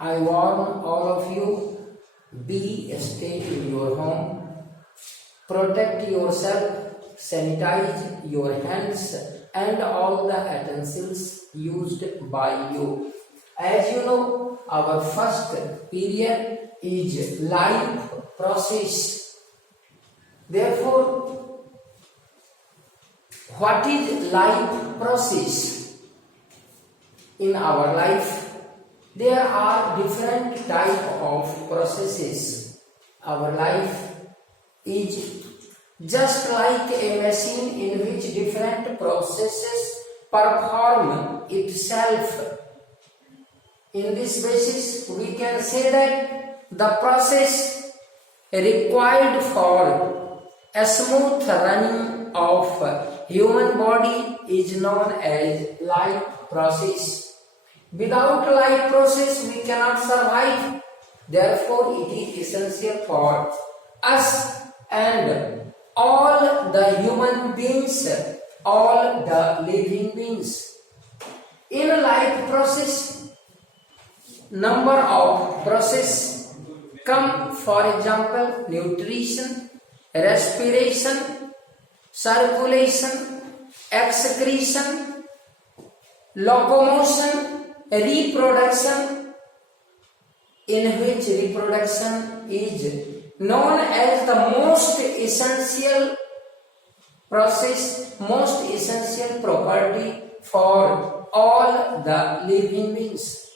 I warn all of you, stay in your home, protect yourself, sanitize your hands and all the utensils used by you. As you know, our first period is life process. Therefore, what is life process? In our life, there are different type of processes. Our life is just like a machine in which different processes perform itself. In this basis, we can say that the process required for a smooth running of human body is known as life process. Without life process, we cannot survive. Therefore, it is essential for us and all the human beings, all the living beings. In life process, number of process come, for example, nutrition, respiration, circulation, excretion, locomotion, reproduction, in which reproduction is known as the most essential process, most essential property for all the living beings.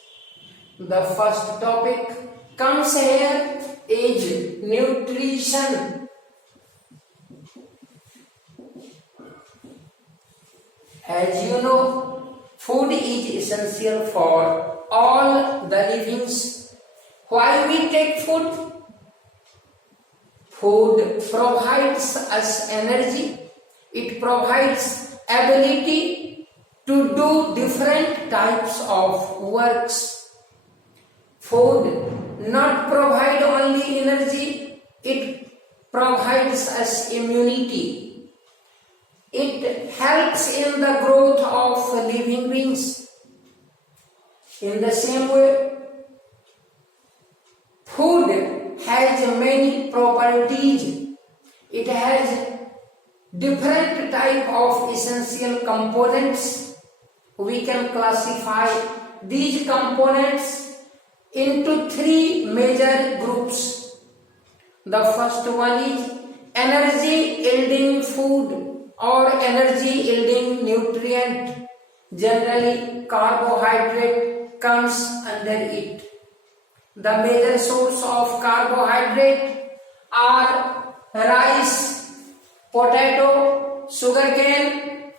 The first topic comes here is nutrition. As you know, food is essential for all the livings. Why we take food? Food provides us energy. It provides ability to do different types of works. Food not provide only energy, it provides us immunity. It helps in the growth of living beings. In the same way, food has many properties. It has different type of essential components. We can classify these components into three major groups. The first one is energy yielding food or energy yielding nutrient. Generally, carbohydrate comes under it. The major source of carbohydrate are rice, potato, sugarcane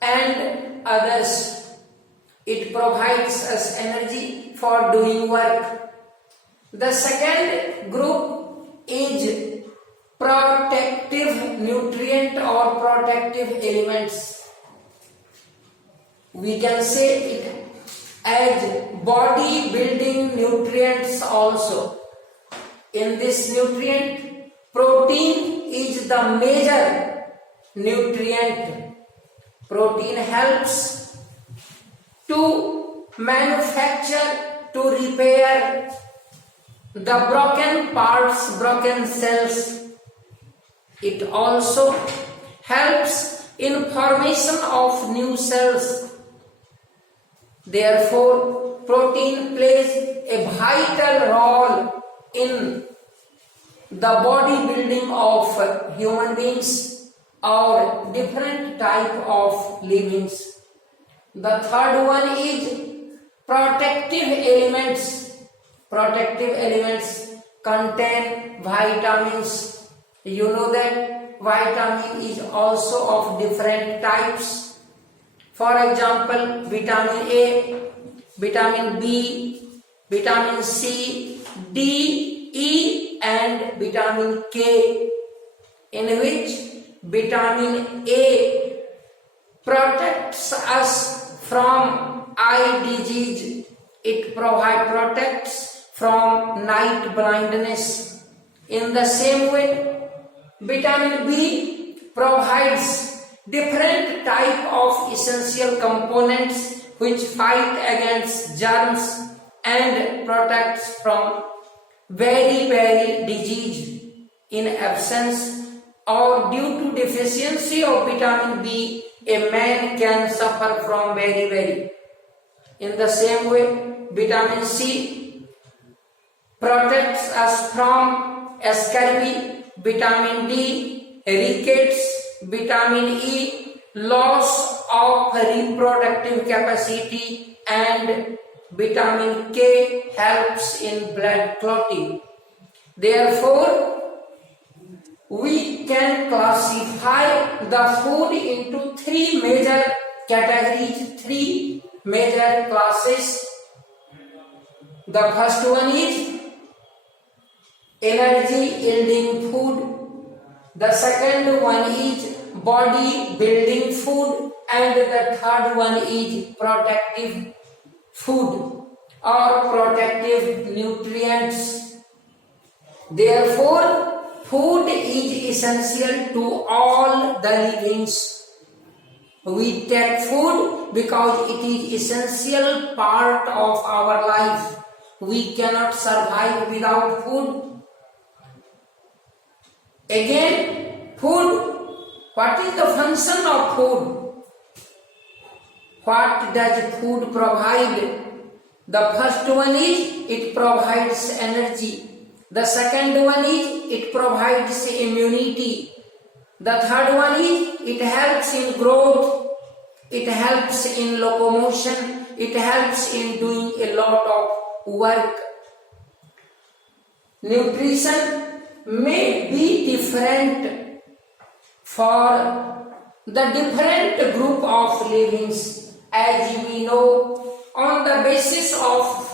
and others. It provides us energy for doing work. The second group is protective nutrient or protective elements. We can say it as body building nutrients also. In this nutrient, protein is the major nutrient. Protein helps to manufacture, to repair the broken parts, broken cells. It also helps in formation of new cells. Therefore, protein plays a vital role in the body building of human beings or different type of livings. The third one is protective elements. Protective elements contain vitamins. You know that vitamin is also of different types. For example, vitamin A, vitamin B, vitamin C, D, E and vitamin K, in which vitamin A protects us from eye disease. It protects from night blindness. In the same way, vitamin B provides different type of essential components which fight against germs and and protects from very disease. In absence or due to deficiency of vitamin B, a man can suffer from very. In the same way, vitamin C protects us from scurvy, vitamin D rickets, vitamin E loss of reproductive capacity, and vitamin K helps in blood clotting. Therefore, we can classify the food into three major categories, three major classes. The first one is energy yielding food. The second one is body building food, and the third one is protective food or protective nutrients. Therefore, food is essential to all the livings. We take food because it is essential part of our life. We cannot survive without food. Again, food. What is the function of food? What does food provide? The first one is it provides energy. The second one is it provides immunity. The third one is it helps in growth. It helps in locomotion. It helps in doing a lot of work. Nutrition may be different for the different group of livings. As we know, on the basis of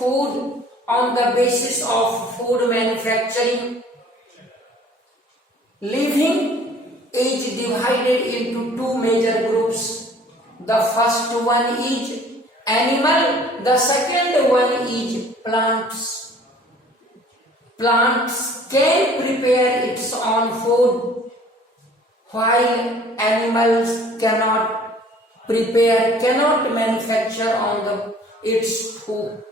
food manufacturing, living is divided into two major groups. The first one is animal, the second one is plants. Plants can prepare its own food, while animals cannot manufacture its food.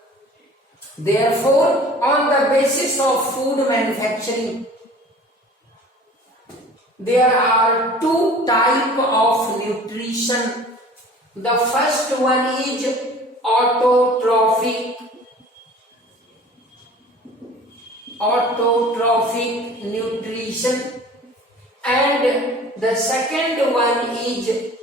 Therefore, on the basis of food manufacturing, there are two types of nutrition. The first one is autotrophic nutrition, and the second one is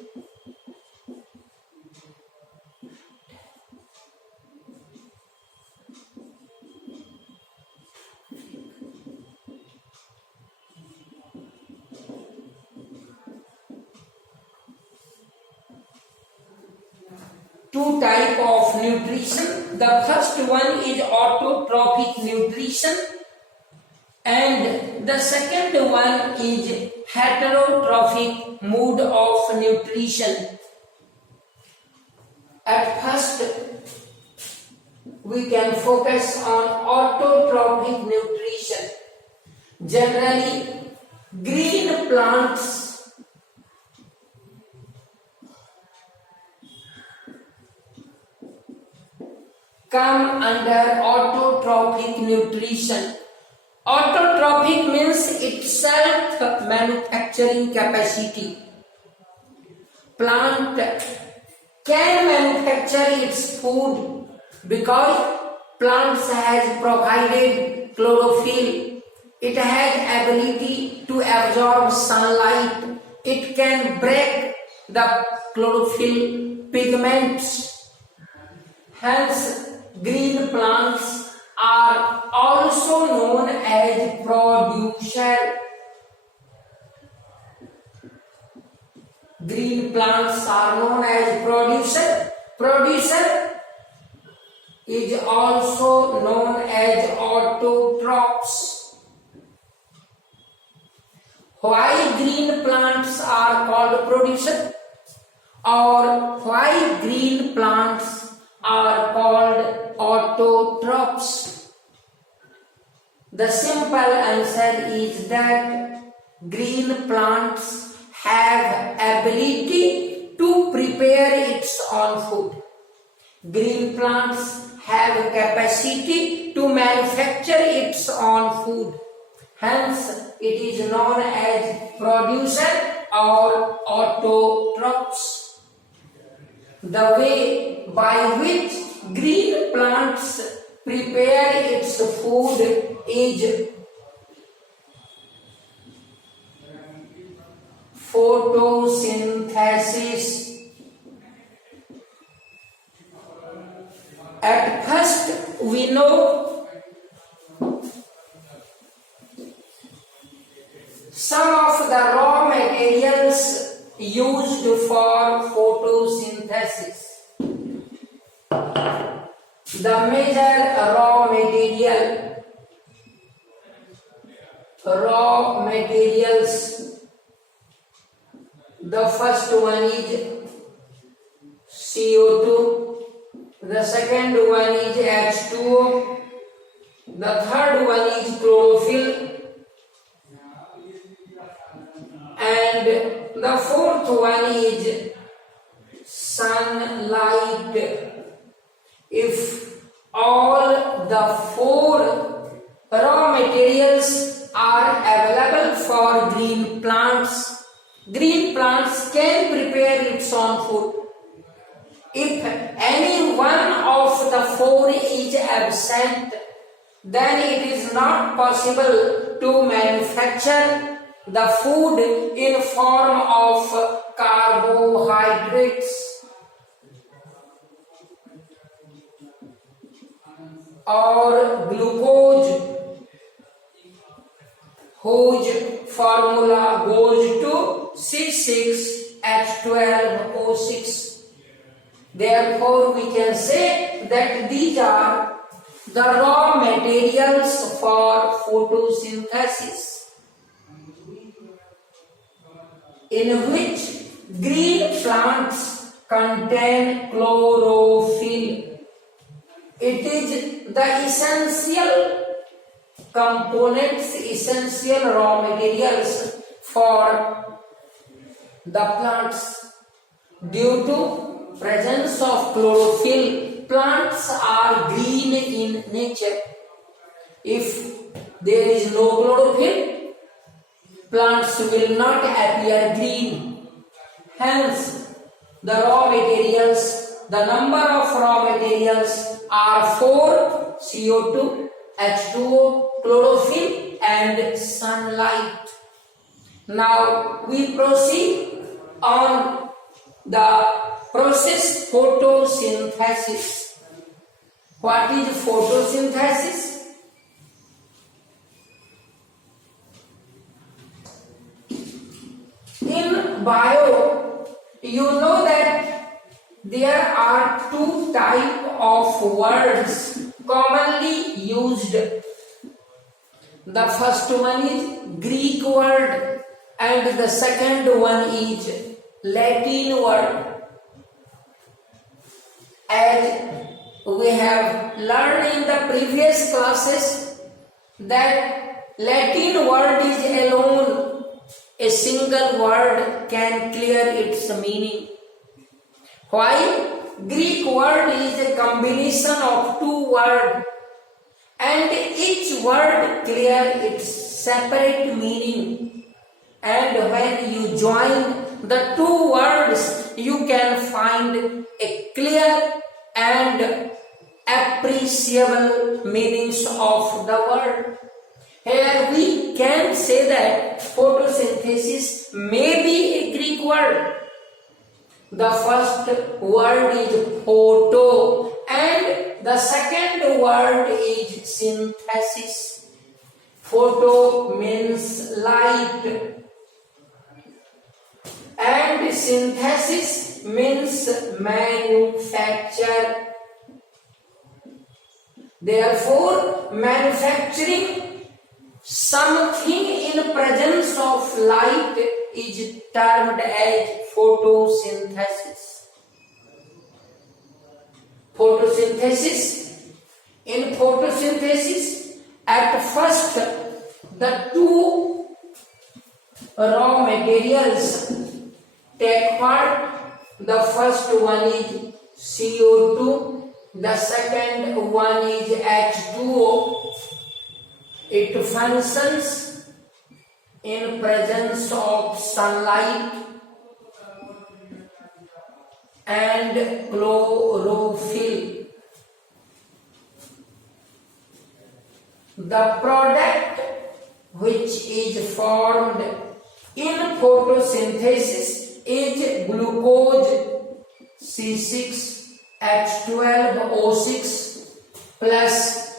two types of nutrition. The first one is autotrophic nutrition, and the second one is heterotrophic mode of nutrition. At first, we can focus on autotrophic nutrition. Generally, green plants come under autotrophic nutrition. Autotrophic means its self-manufacturing capacity. Plant can manufacture its food because plants has provided chlorophyll. It has ability to absorb sunlight. It can break the chlorophyll pigments. Hence, green plants are also known as producer. Green plants are known as producer. Producer is also known as autotrophs. Why green plants are called producer, or why green plants are called autotrophs? The simple answer is that green plants have ability to prepare its own food. green plants have capacity to manufacture its own food. Hence, it is known as producer or autotrophs. The way by which green plants prepare its food is photosynthesis. At first, we know some of the raw materials used for photosynthesis. The major raw materials. The first one is CO2. The second one is H2O. The third one is chlorophyll. And the fourth one is sunlight. If all the four raw materials are available for green plants can prepare its own food. If any one of the four is absent, then it is not possible to manufacture the food in form of carbohydrates or glucose, whose formula goes to C6H12O6. Therefore, we can say that these are the raw materials for photosynthesis, in which green plants contain chlorophyll. It is the essential components, essential raw materials for the plants. Due to presence of chlorophyll, plants are green in nature. If there is no chlorophyll, plants will not appear green. Hence, the raw materials, the number of raw materials are 4: CO2, H2O, chlorophyll and sunlight. Now we proceed on the process photosynthesis. What is photosynthesis? In bio, you know that there are two types of words commonly used. The first one is Greek word and the second one is Latin word. As we have learned in the previous classes that Latin word is alone, a single word can clear its meaning. While Greek word is a combination of two words and each word clear its separate meaning. And when you join the two words, you can find a clear and appreciable meanings of the word. Here we can say that photosynthesis may be a Greek word. The first word is photo and the second word is synthesis. Photo means light and synthesis means manufacture. Therefore, manufacturing something in presence of light is termed as photosynthesis. In photosynthesis, at first the two raw materials take part. The first one is CO2, the second one is H2O. It functions in presence of sunlight and chlorophyll. The product which is formed in photosynthesis is glucose C6H12O6 plus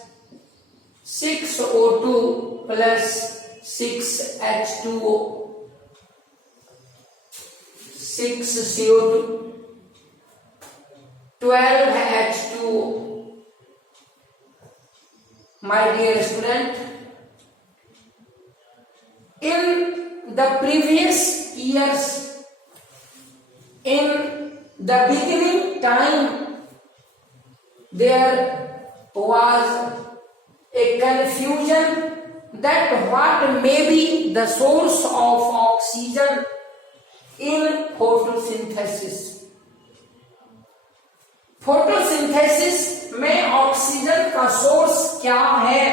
6O2 plus 6H2O, 6CO2, 12H2O. My dear student, in the previous years, in the beginning time, there was a confusion that what may be the source of oxygen in photosynthesis. Photosynthesis में oxygen का source क्या है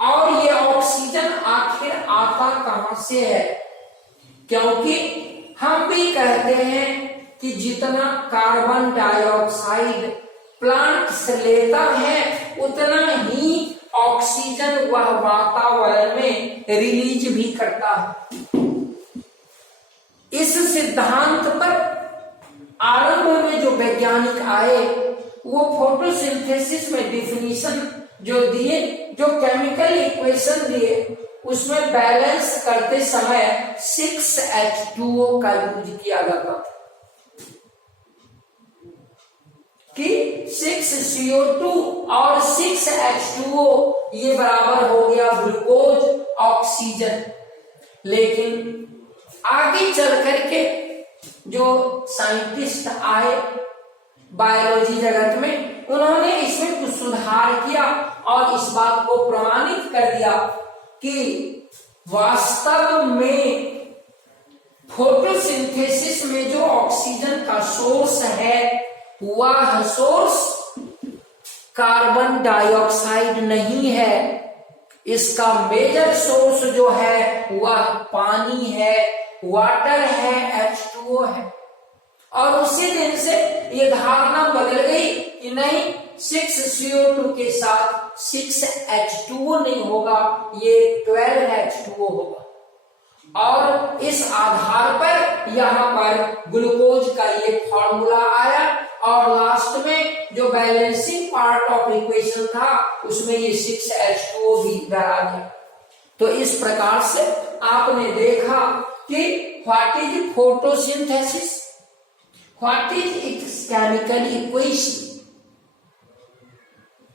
और ये oxygen आखिर आता कहां से है? क्योंकि हम भी कहते हैं कि जितना कार्बन डाइऑक्साइड प्लांट से लेता है उतना ही ऑक्सीजन वह वातावरण में रिलीज भी करता है। इस सिद्धांत पर आरंभ में जो वैज्ञानिक आए वो फोटोसिंथेसिस में डिफिनीशन जो दिए, जो केमिकल इक्वेशन दिए, उसमें बैलेंस करते समय 6H2O का यूज किया जाता था कि 6CO2 और 6H2O ये बराबर हो गया ग्लूकोज ऑक्सीजन। लेकिन आगे चल करके जो साइंटिस्ट आए बायोलॉजी जगत में, उन्होंने इसमें कुछ सुधार किया और इस बात को प्रमाणित कर दिया कि वास्तव में फोटोसिंथेसिस में जो ऑक्सीजन का सोर्स है वह सोर्स कार्बन डाइऑक्साइड नहीं है। इसका मेजर सोर्स जो है वह पानी है, वाटर है, H2O है। और उसी दिन से ये धारणा बदल गई कि नहीं, 6CO2 के साथ 6H2O नहीं होगा, ये 12H2O होगा। और इस आधार पर यहाँ पर ग्लूकोज का ये फॉर्मूला आया और लास्ट में जो बैलेंसिंग पार्ट ऑफ इक्वेशन था उसमें ये 6H2O भी डाला गया। तो इस प्रकार से आपने देखा कि what is photosynthesis, what is its chemical equation.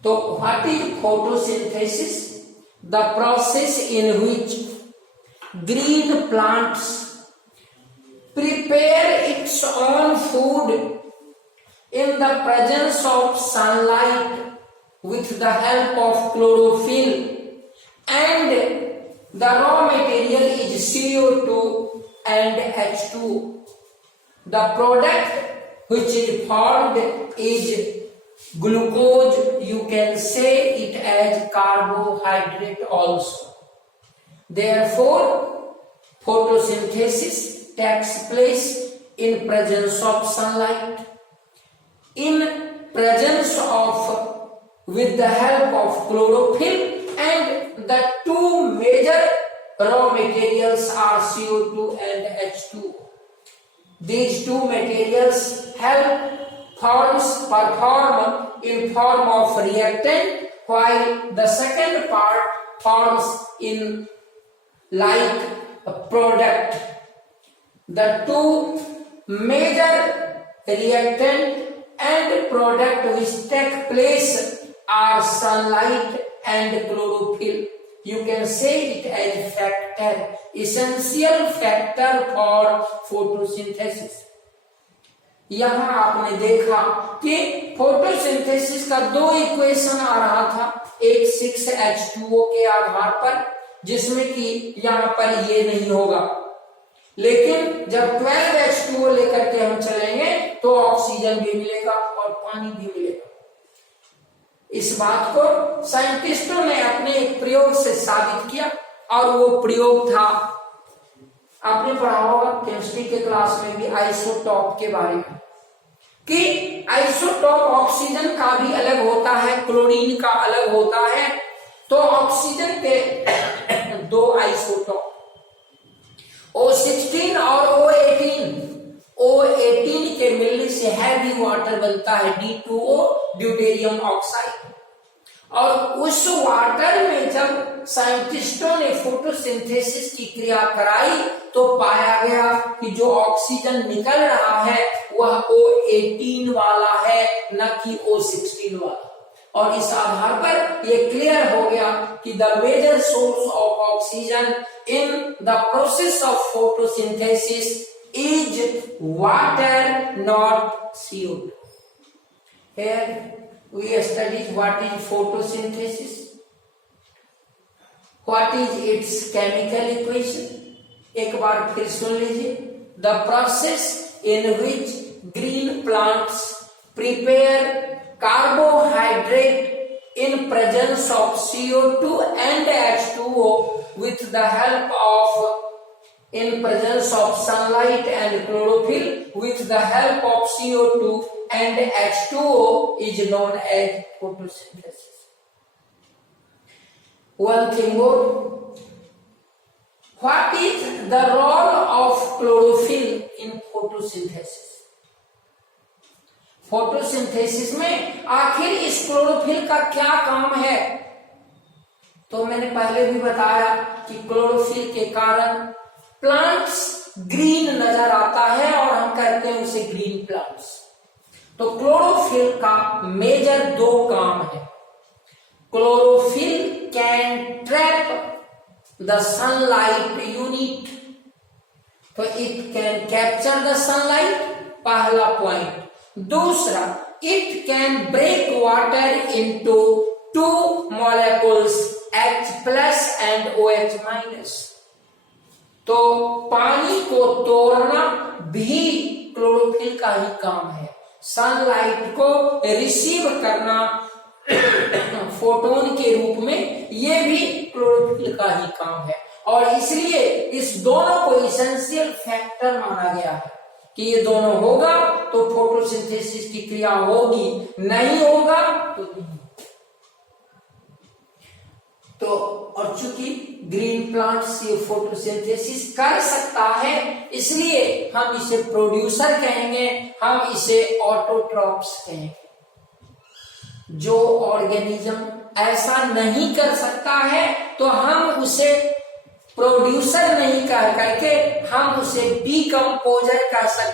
तो what is photosynthesis? The process in which green plants prepare its own food in the presence of sunlight with the help of chlorophyll, and the raw material is CO2 and H2O. The product which is formed is glucose. You can say it as carbohydrate also. Therefore, photosynthesis takes place in presence of sunlight, in presence of, with the help of chlorophyll, and the two major raw materials are CO2 and H2O. These two materials perform in form of reactant, while the second part forms in like a product. The two major reactant and product which take place are sunlight and chlorophyll. You can say it as factor, essential factor for photosynthesis. यहाँ आपने देखा कि photosynthesis का दो equation आ रहा था, एक 6H2O के आधार पर, जिसमें कि यहाँ पर ये नहीं होगा, लेकिन जब 12H2O लेकर के हम चलेंगे तो ऑक्सीजन भी मिलेगा और पानी भी मिलेगा। इस बात को साइंटिस्टों ने अपने एक प्रयोग से साबित किया, और वो प्रयोग था, आपने पढ़ा होगा केमिस्ट्री के क्लास में भी, आइसोटॉप के बारे में, कि आइसोटॉप ऑक्सीजन का भी अलग होता है, क्लोरीन का अलग होता है। तो ऑक्सीजन के दो आइसोटॉप O16 और O18, O18 के मिलने से हैवी वाटर बनता है D2O, ड्यूटेरियम ऑक्साइड। और उस वाटर में जब साइंटिस्टों ने फोटोसिंथेसिस की क्रिया कराई तो पाया गया कि जो ऑक्सीजन निकल रहा है वह O18 वाला है, न कि O16 वाला। और इस आधार पर यह क्लियर हो गया कि the major source of oxygen in the process of photosynthesis is water, not CO2। Here we study what is photosynthesis, what is its chemical equation। एक बार फिर सुन लीजिए। The process in which green plants prepare carbohydrate in presence of CO2 and H2O with the help of, in presence of sunlight and chlorophyll with the help of CO2 and H2O is known as photosynthesis। One thing more, what is the role of chlorophyll in photosynthesis? Photosynthesis में आखिर इस chlorophyll का क्या काम है? तो मैंने पहले भी बताया कि क्लोरोफिल के कारण प्लांट्स ग्रीन नजर आता है और हम कहते हैं उसे ग्रीन प्लांट्स। तो क्लोरोफिल का मेजर दो काम है। Chlorophyll can trap the sunlight unit, तो it can capture the sunlight, पहला पॉइंट। दूसरा, it can break water into two molecules H+ and OH-। तो पानी को तोड़ना भी क्लोरोफिल का ही काम है। सनलाइट को रिसीव करना फोटोन के रूप में, यह भी क्लोरोफिल का ही काम है। और इसलिए इस दोनों को इसेंशियल फैक्टर माना गया है कि ये दोनों होगा तो फोटोसिंथेसिस की क्रिया होगी, नहीं होगा तो नहीं। तो और चूंकि ग्रीन प्लांट्स ये फोटोसिंथेसिस कर सकता है, इसलिए हम इसे प्रोड्यूसर कहेंगे, हम इसे ऑटोट्रॉप्स कहेंगे। जो ऑर्गेनिज्म ऐसा नहीं कर सकता है तो हम उसे प्रोड्यूसर नहीं कह करके हम उसे डीकंपोजर कह सकते